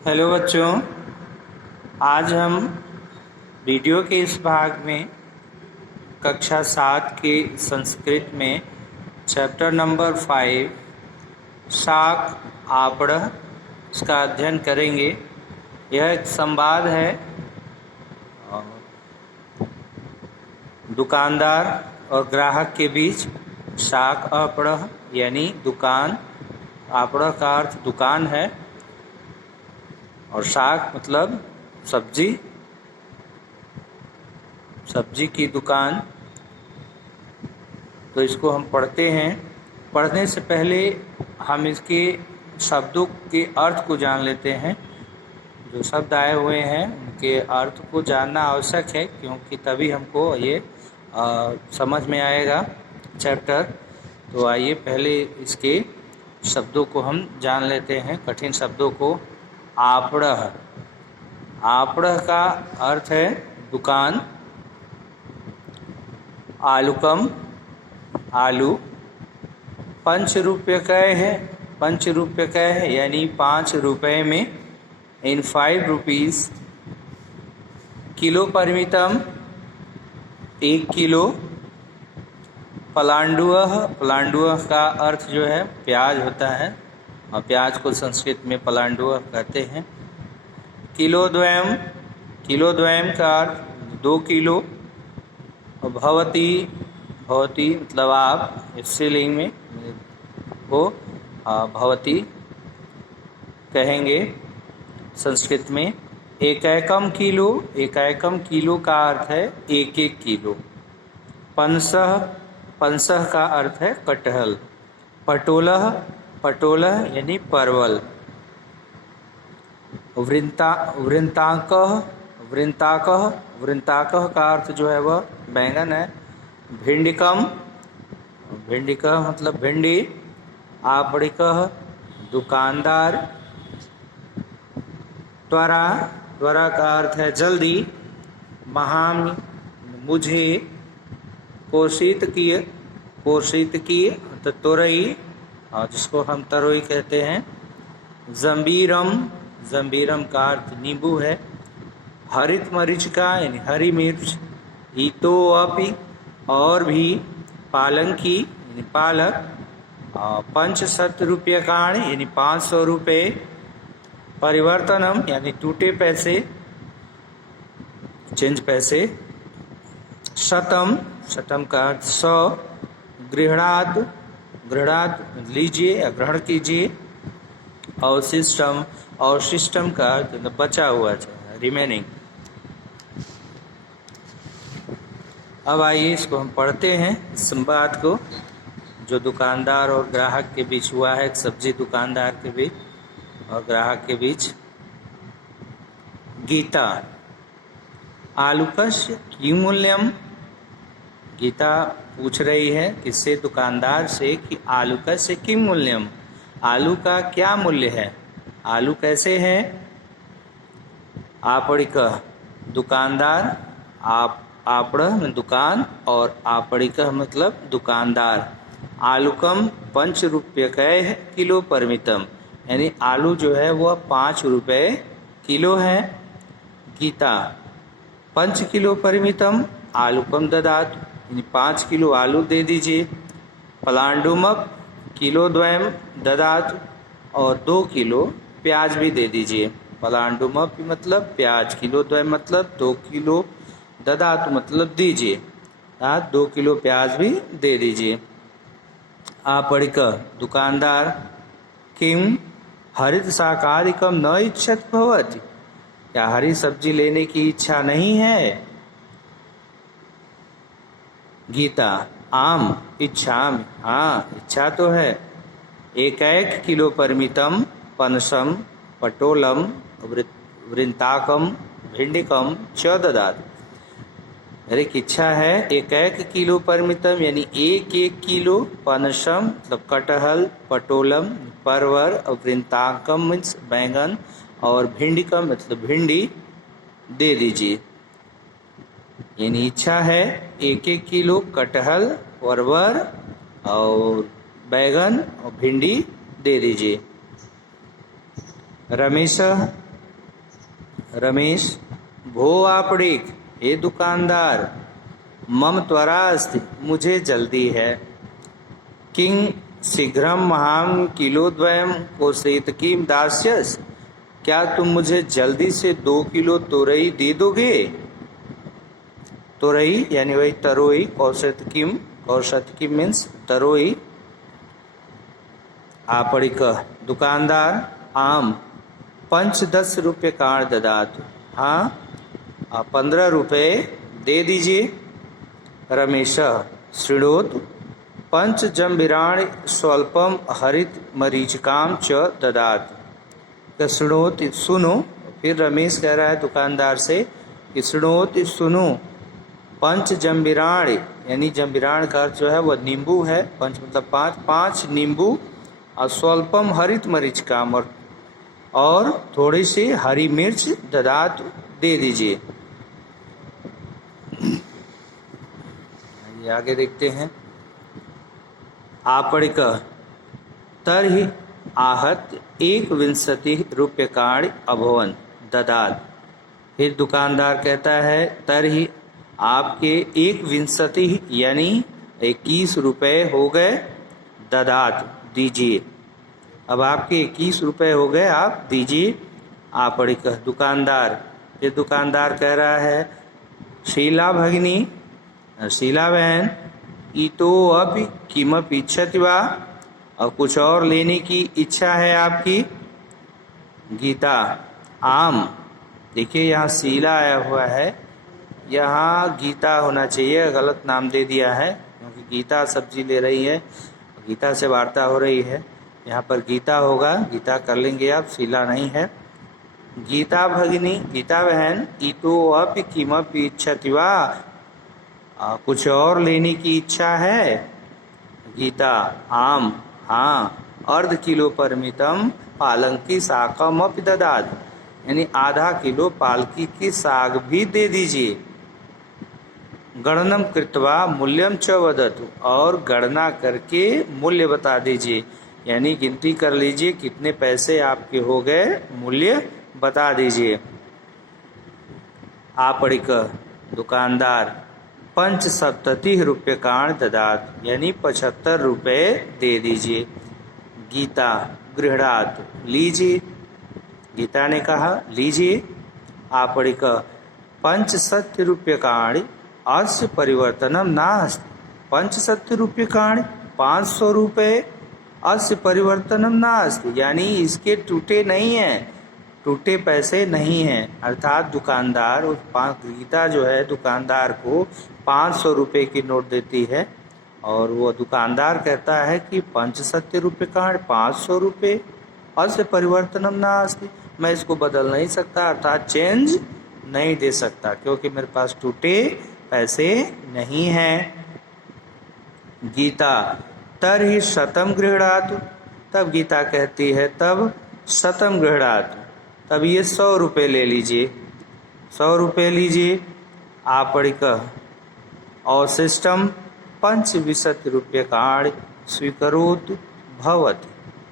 Hello बच्चों, आज हम वीडियो के इस भाग में कक्षा 7 के संस्कृत में चैप्टर नंबर 5 शाक आपड़ह इसका अध्ययन करेंगे। यह एक संवाद है दुकानदार और ग्राहक के बीच। शाक आपड़ह यानी दुकान, आपड़ह का अर्थ दुकान है और शाक मतलब सब्जी की दुकान। तो इसको हम पढ़ते हैं। पढ़ने से पहले हम इसके शब्दों के अर्थ को जान लेते हैं। जो शब्द आए हुए हैं उनके अर्थ को जानना आवश्यक है, क्योंकि तभी हमको ये समझ में आएगा चैप्टर। तो आइए पहले इसके शब्दों को हम जान लेते हैं, कठिन शब्दों को। आपड़ह, आपड़ह का अर्थ है दुकान। आलुकम, आलू। पंचरूप्यकय है, पंचरूप्यकय है यानी 5 रुपये में, इन 5 रुपीज़। किलो परिमितम, 1 किलो। पलांडुअः, पलांडुअः का अर्थ जो है प्याज होता है और प्याज को संस्कृत में पलांडुअः कहते हैं। किलोद्वयम, किलोद्वयम का अर्थ 2 किलो। और भवती, भवती मतलब आप, स्त्रीलिंग में हो भवती कहेंगे संस्कृत में। एकैकम किलो, एकैकम किलो का अर्थ है 1-1 किलो। पंसह, पंसह का अर्थ है कटहल। पटोलह, पटोलह यानी परवल। वृन्ताकः, वृन्ताकः, वृन्ताकः का अर्थ जो है वह बैंगन है। भिंडिकम, भिंडिकः मतलब भिंडी। आपड़िकः दुकानदार। त्वरा, त्वरा का अर्थ है जल्दी। महाम मुझे। कोशितकीय, कोशितकीय तो तोरई, जिसको हम तरोई कहते हैं। जंबीरम, जंबीरम का अर्थ नींबू है। हरित मरीचिका यानी हरी मिर्च। इतोअपि और भी। पालंकी यानी पालक। 500 रुपयकाणि यानी 500 रुपये। परिवर्तनम यानी टूटे पैसे, चेंज पैसे। शतम, शतम का अर्थ 100। गृहणात, गृहणात लीजिए या ग्रहण कीजिए। अवशिष्टम, अवशिष्टम का अर्थ बचा हुआ, रिमेनिंग। अब आइए इसको हम पढ़ते हैं, संवाद को, जो दुकानदार और ग्राहक के बीच हुआ है। सब्जी दुकानदार के बीच और ग्राहक के बीच। गीता, आलूकस्य किमूल्यम। गीता पूछ रही है किससे? दुकानदार से कि आलूकस्य किमूल्यम, आलू का क्या मूल्य है, आलू कैसे है। आपड़िकः दुकानदार, आपड़ह में दुकान और आपड़िकः मतलब दुकानदार। आलूकम 5 रुपयकय किलो परिमितम, यानी आलू जो है वह 5 रुपये किलो है। गीता 5 किलो परिमितम आलूकम ददातु, यानी 5 किलो आलू दे दीजिए। पलांडुमप किलोद्वयम ददातु, और 2 किलो प्याज भी दे दीजिए। पलांडुमप मतलब प्याज, किलोद्वयम मतलब 2 किलो, ददातु मतलब दीजिए, 2 किलो प्याज भी दे दीजिए। आपड़िकः दुकानदार। किम हरित शाकाहारिकम न इच्छत भवति, क्या हरी सब्जी लेने की इच्छा नहीं है। गीता आम इच्छामि, हाँ इच्छा तो है। 1 किलो परिमितम पनसम पटोलम वृन्ताकम भिंडिकम च ददातु, एक इच्छा है। 1 किलो परिमितम यानी 1-1 किलो। पनसम मतलब कटहल, पटोलम परवर, और वृन्ताकम मीन्स बैंगन, और भिंडिकम मतलब भिंडी दे दीजिए। यानी इच्छा है 1-1 किलो कटहल, परवर और बैंगन और भिंडी दे दीजिए। रमेश, रमेश भो आपड़िक हे दुकानदार मम त्वरा अस्ति मुझे जल्दी है। किं शीघ्रम महाम किलोद्वयम कोसेतकीं दास्यस क्या तुम मुझे जल्दी से 2 किलो तोरई दे दोगे। तोरई यानी वही तरोई, कौशतकीं मीन्स तरोई। आपड़िक दुकानदार आम 5-10 रुपये काण ददातु हाँ 15 रुपये दे दीजिए। रमेश शृणोतु पंचजंबिराणि स्वल्पम हरित मरीचिकां च ददातु। शृणोत सुनो। फिर रमेश कह रहा है दुकानदार से कि शृणोत सुनो पंच जंबिराण यानी जंबिराण का अर्थ जो है वह नींबू है। पंच मतलब 5 नींबू और स्वल्पम हरित मरीचिका और थोड़ी सी हरी मिर्च ददात दे दीजिए। आगे देखते हैं। आपड़िक तरहि आहत 21 रूप्यकाणि अभवन ददात। फिर दुकानदार कहता है तरहि आपके 21 यानी 21 रुपये हो गए ददात दीजिए। अब आपके 21 रुपये हो गए आप दीजिए। आपड़िक दुकानदार। ये दुकानदार कह रहा है शीला भगिनी शीला बहन इतो अब किमपि इच्छति वा और कुछ और लेने की इच्छा है आपकी। गीता आम देखिए यहाँ शीला आया हुआ है, यहाँ गीता होना चाहिए, गलत नाम दे दिया है क्योंकि गीता सब्जी ले रही है, गीता से वार्ता हो रही है, यहाँ पर गीता होगा, गीता कर लेंगे आप, शीला नहीं है। गीता भगिनी गीता बहन इतो अब किमपि इच्छति वा कुछ और लेने की इच्छा है। गीता आम हाँ अर्ध किलो परिमितम पालंकी शाकम अपि ददात यानी आधा किलो पालकी की साग भी दे दीजिए। गणनम कृत्वा मूल्यम च वदतु और गणना करके मूल्य बता दीजिए, यानी गिनती कर लीजिए कितने पैसे आपके हो गए, मूल्य बता दीजिए। आपड़िक दुकानदार 75 रूप्यकाण ददात यानी 75 रुपये दे दीजिए। गीता गृहणात लीजिए। गीता ने कहा लीजिए। आपड़िक 75 रूप्यकाणि अस्य परिवर्तनम नास्ति। 75 रूप्यकाणि 500 रुपये अस्य परिवर्तनम नास्ति यानी इसके टूटे नहीं हैं, टूटे पैसे नहीं हैं। अर्थात दुकानदार उस गीता जो है दुकानदार को 500 रुपये की नोट देती है और वो दुकानदार कहता है कि 75 रूप्यकाणि 500 रुपये अस्य परिवर्तनम नास्ति, मैं इसको बदल नहीं सकता, अर्थात चेंज नहीं दे सकता क्योंकि मेरे पास टूटे पैसे नहीं हैं। गीता तरहि शतम गृह्णातु तब गीता कहती है तब शतम गृह्णातु तब ये 100 रुपये ले लीजिए, 100 रुपये लीजिए। आपड़िक अवशिष्टम 25 रूप्यकाणि स्वीकरोतु भवति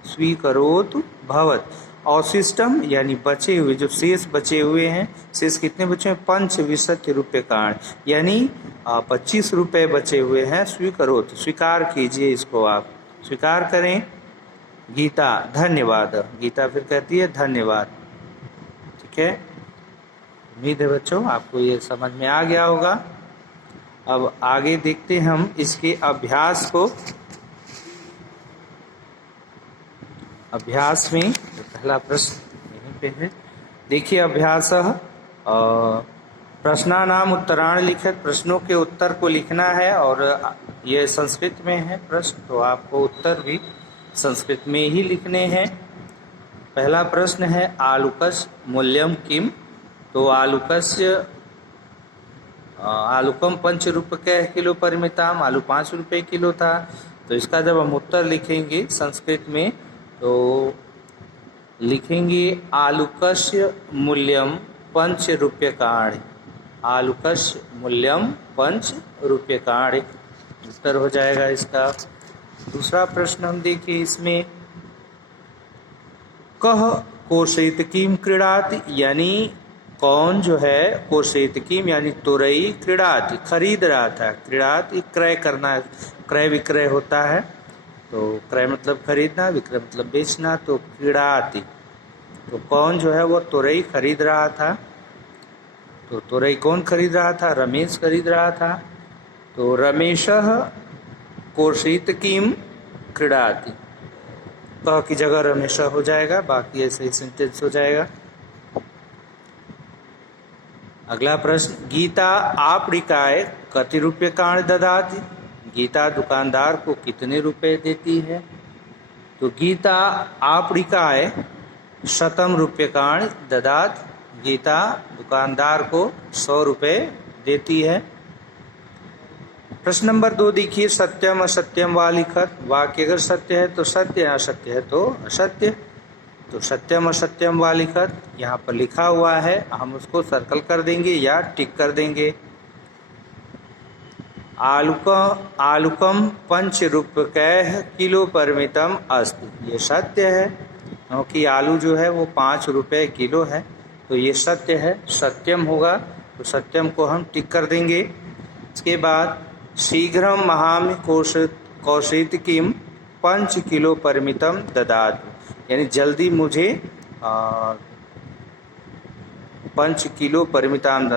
स्वीकरोतु भवति। अवशिष्टम यानी बचे हुए जो शेष बचे हुए हैं, शेष कितने बचे हैं 25 रूप्यकाणि यानी 25 रुपये बचे हुए हैं। स्वीकरोतु स्वीकार कीजिए, इसको आप स्वीकार करें। गीता धन्यवाद। गीता फिर कहती है धन्यवाद। ठीक है, उम्मीद है बच्चों आपको ये समझ में आ गया होगा। अब आगे देखते हैं हम इसके अभ्यास को। अभ्यास में पहला प्रश्न यहीं पे है, देखिए अभ्यास प्रश्नानाम उत्तराण लिखित, प्रश्नों के उत्तर को लिखना है और ये संस्कृत में है प्रश्न, तो आपको उत्तर भी संस्कृत में ही लिखने हैं। पहला प्रश्न है आलूकस्य मूल्यम किम, तो आलूकस्य आलूकम 5 रुपये किलो परिमिताम, आलू 5 रुपये किलो था, तो इसका जब हम उत्तर लिखेंगे संस्कृत में तो लिखेंगे आलूकस्य मूल्यम 5 रूप्यकाणि, आलूकस्य मूल्यम 5 रूप्यकाणि, उत्तर हो जाएगा इसका। दूसरा प्रश्न हम देखिए इसमें कह कोशयितकीं क्रीडाति यानी कौन जो है कोसेतकीम यानी तुरई क्रीड़ाति खरीद रहा था। क्रीड़ाति क्रय करना, क्रय विक्रय होता है, तो क्रय मतलब खरीदना, विक्रय मतलब बेचना, तो क्रीड़ाति। तो कौन जो है वो तुरई खरीद रहा था। तो तुरई कौन खरीद रहा था? रमेश खरीद रहा था। तो रमेशः कोसेतकीम क्रीड़ाति, कह की जगह रमेशः हो जाएगा, बाकी ऐसे ही सेंटेंस हो जाएगा। अगला प्रश्न, गीता आपणिकाय कति रूप्यकाणि ददाति। गीता दुकानदार को कितने रुपए देती है? तो गीता आपणिकाय शतम रूप्यकाणि ददाति। गीता दुकानदार को 100 रुपये देती है। प्रश्न नंबर 2 देखिए, सत्यम असत्यम वा लिखत। वाक्य अगर सत्य है तो सत्य, असत्य है तो असत्य। तो सत्यम असत्यम वा लिखत यहाँ पर लिखा हुआ है, हम उसको सर्कल कर देंगे या टिक कर देंगे। आलुकम 5 रूप्यकैः किलो परिमितम अस्ति। ये सत्य है, क्योंकि आलू जो है वो 5 रुपये किलो है, तो ये सत्य है। सत्यम होगा तो सत्यम को हम टिक कर देंगे। इसके बाद शीघ्रम महाम्य कौशितकीम 5 किलो परिमितम ददातु, यानी जल्दी मुझे 5 किलो परिमितम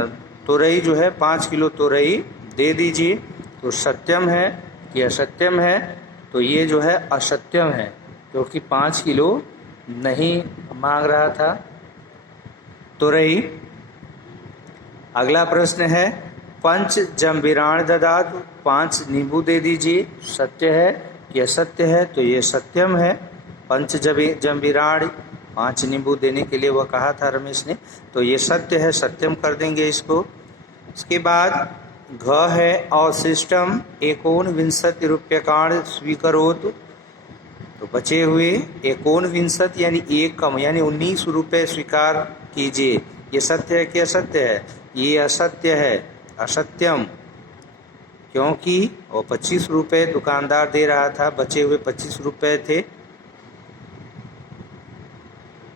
तुरई जो है 5 किलो तुरई दे दीजिए। तो सत्यम है कि असत्यम है? तो ये जो है असत्यम है, क्योंकि 5 किलो नहीं मांग रहा था तुरई। अगला प्रश्न है, 5 जंबीराण ददातु। 5 नींबू दे दीजिए। सत्य है कि असत्य है? तो ये सत्यम है। 5 जंबीराण 5 नींबू देने के लिए वह कहा था रमेश ने, तो ये सत्य है, सत्यम कर देंगे इसको। इसके बाद घ है, अवशिष्टम 19 रूप्यकाणि स्वीकरोतु। तो बचे हुए 19 यानी एक कम, यानी 19 रुपये स्वीकार कीजिए। ये सत्य है कि असत्य है? ये असत्य है, असत्यम, क्योंकि वो 25 रुपये दुकानदार दे रहा था, बचे हुए 25 रुपये थे।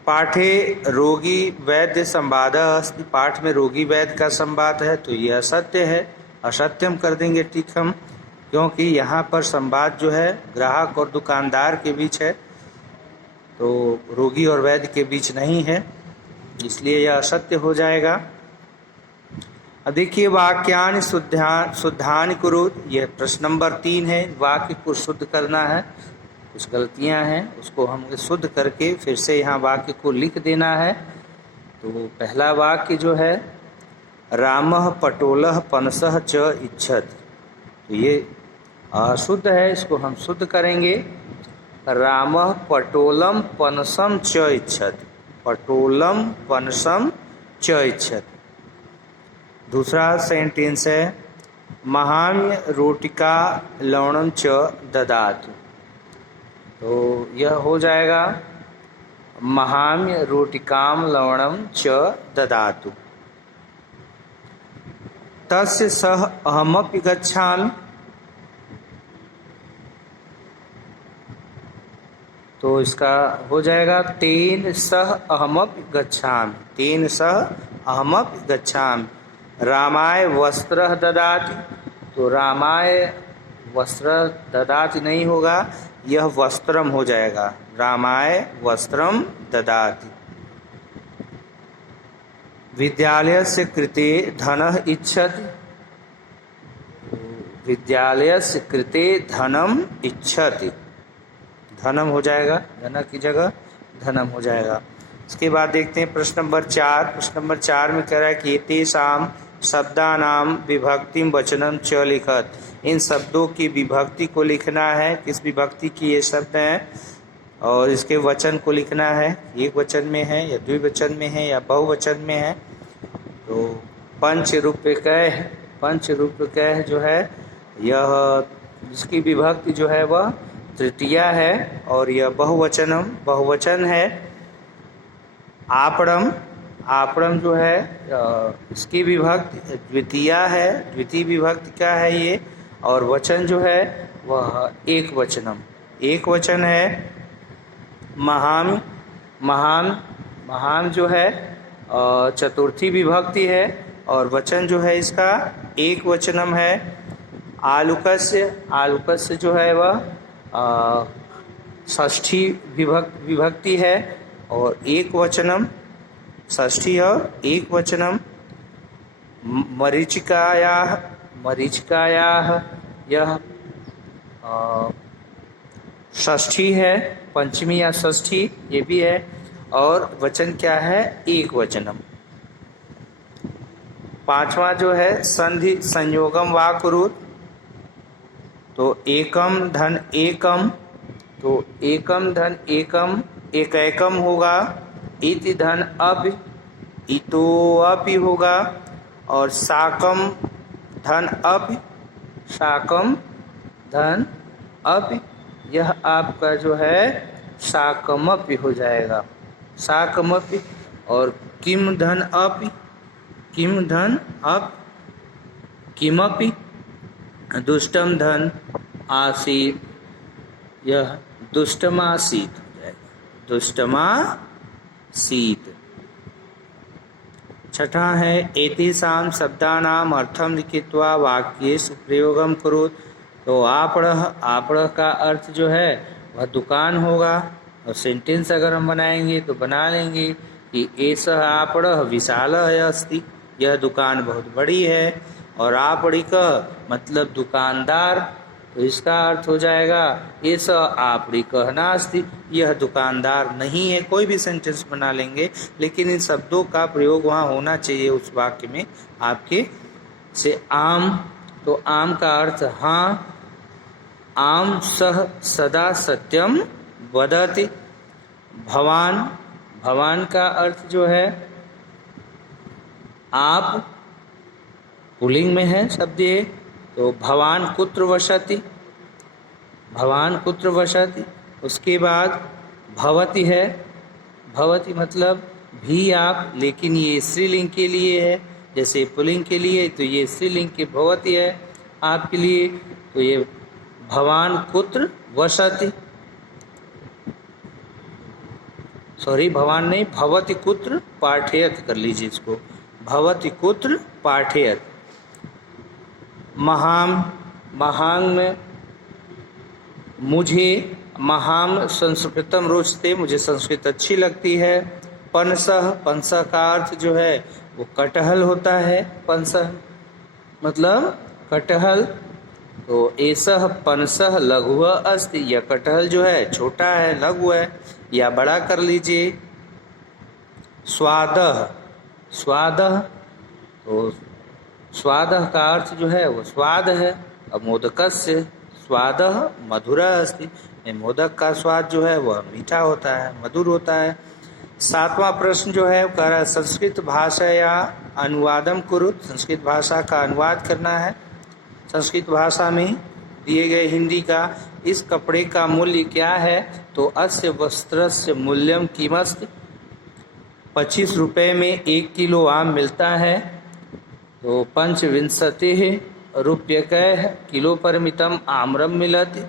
पाठे रोगी वैद्य संवाद अस्ति। पाठ में रोगी वैद्य का संवाद है, तो ये असत्य है, असत्यम कर देंगे ठीक हम, क्योंकि यहाँ पर संवाद जो है ग्राहक और दुकानदार के बीच है, तो रोगी और वैद्य के बीच नहीं है, इसलिए यह असत्य हो जाएगा। अब देखिए, वाक्यानि शुद्धानि कुरुत। यह प्रश्न नंबर 3 है, वाक्य को शुद्ध करना है। कुछ गलतियां हैं, उसको हम शुद्ध करके फिर से यहाँ वाक्य को लिख देना है। तो पहला वाक्य जो है, रामः पटोलः पनसः च इच्छत। तो ये अशुद्ध है, इसको हम शुद्ध करेंगे। रामः पटोलम पनसम च इच्छत। पटोलम पनसम च इच्छत। दूसरा सेंटेंस है, महाम्य रोटिका लवणम च ददातु। तो यह हो जाएगा, महाम्य रोटिकाम लवणम च ददातु। तस्य सह अहमपि गच्छामि। तो इसका हो जाएगा, तेन सह अहमपि गच्छामि। तेन सह अहमपि गच्छामि। रामाय वस्त्र ददाति। तो रामाय वस्त्र ददाति नहीं होगा, यह वस्त्रम हो जाएगा। रामाय वस्त्रम ददाति। विद्यालयस्य कृते धनः इच्छति। विद्यालयस्य कृते धनम इच्छति। धनम हो जाएगा, धन की जगह धनम हो जाएगा। इसके बाद देखते हैं प्रश्न नंबर 4। प्रश्न नंबर 4 में कह रहा है कि तेषां शब्दानाम विभक्तिम वचनम च लिखत। इन शब्दों की विभक्ति को लिखना है। किस विभक्ति की ये शब्द हैं, और इसके वचन को लिखना है। एक वचन में है या द्विवचन में है या बहुवचन में है। तो पंच रूप्यकैः जो है, यह इसकी विभक्ति जो है वह तृतीया है, और यह बहुवचन है। आपणम जो है, इसकी विभक्ति द्वितीया है, द्वितीय विभक्ति का है ये, और वचन जो है वह एक वचन है। महान जो है चतुर्थी विभक्ति है और वचन जो है इसका एक वचनम है। आलुकस्य जो है वह षष्ठी विभक्ति है और एक वचनम, षष्ठी और एक वचनम। मरीचिकायाः यह षष्ठी है, पंचमी या षष्ठी ये भी है और वचन क्या है, एक वचनम। पांचवा जो है संधि संयोगम वा कुरुत, तो एकम धन एकम, तो एकम धन एकम एक एकम होगा। इति धन अब, इतो अपि होगा और साकम धन अब, साकम धन अब यह आपका जो है साकमपि हो जाएगा, साकमपि। और किम धन अपि, किम धन अप, किमपि। दुष्टम धन आसीत, यह दुष्टमासीत हो जाएगा, दुष्टमासीत। छठा है एतेषां शब्दानाम अर्थम लिखित्वा वाक्येषु प्रयोगम कुरुत, तो आपड़ का अर्थ जो है वह दुकान होगा और सेंटेंस अगर हम बनाएंगे तो बना लेंगे कि एषः आपड़ विशालः अस्ति, यह दुकान बहुत बड़ी है। और आपड़िक मतलब दुकानदार, तो इसका अर्थ हो जाएगा एषः आपड़िकः नास्ति, यह दुकानदार नहीं है। कोई भी सेंटेंस बना लेंगे लेकिन इन शब्दों का प्रयोग वहाँ होना चाहिए उस वाक्य में आपके। से आम, तो आम का अर्थ हाँ, आम सह सदा सत्यम वदति। भवान, भवान का अर्थ जो है आप, पुल्लिंग में है शब्द ये, तो भवान कुत्र वसति, भवान कुत्र वसति। उसके बाद भवति है, भवति मतलब भी आप, लेकिन ये स्त्रीलिंग के लिए है, जैसे पुल्लिंग के लिए तो ये स्त्रीलिंग के भवति है आपके लिए, तो ये भवान कुत्र वसति, सॉरी भवान नहीं, भवति कुत्र पाठयत कर लीजिए इसको, भवति कुत्र पाठयत। महाम, महांग में मुझे, महाम संस्कृतम रोचते, मुझे संस्कृत अच्छी लगती है। पनसह, पनसह का अर्थ जो है वो कटहल होता है, पनसह मतलब कटहल, तो एसह पनसह लघुः अस्ति, यह कटहल जो है छोटा है, लघु है, या बड़ा कर लीजिए। स्वादः, स्वादः, तो स्वादः का अर्थ जो है वो स्वाद है। अब मोदकस्य स्वादः मधुरः अस्ति, मोदक का स्वाद जो है वह मीठा होता है, मधुर होता है। सातवां प्रश्न जो है वो कह रहा है संस्कृत भाषा या अनुवादम कुरुत, संस्कृत भाषा का अनुवाद करना है। संस्कृत भाषा में दिए गए हिंदी का इस कपड़े का मूल्य क्या है, तो अस्य वस्त्रस्य मूल्यम किमस्ति, 25 रुपये में 1 किलो आम मिलता है, तो 25 रूप्यकैः किलो परिमितम आम्रम मिलति।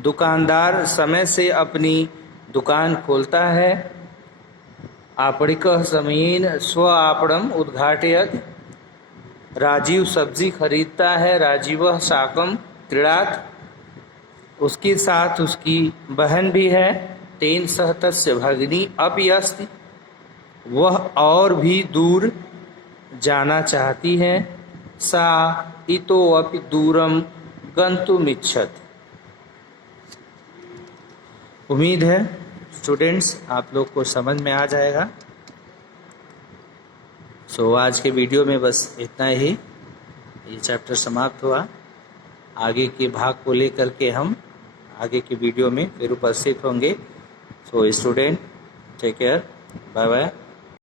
दुकानदार समय से अपनी दुकान खोलता है। आपणिकः समयेन स्व आपणम उद्घाटयत्। राजीव सब्जी खरीदता है, राजीवः शाकम क्रीडात्, उसके साथ उसकी बहन भी है। तेन सह तस्य भगिनी अपि अस्ति, वह और भी दूर जाना चाहती है। सा इतोऽपि दूरम गन्तुमिच्छति। उम्मीद है स्टूडेंट्स आप लोग को समझ में आ जाएगा। सो आज के वीडियो में बस इतना ही, ये चैप्टर समाप्त हुआ। आगे के भाग को लेकर के हम आगे के वीडियो में फिर उपस्थित होंगे। So student take care, bye bye.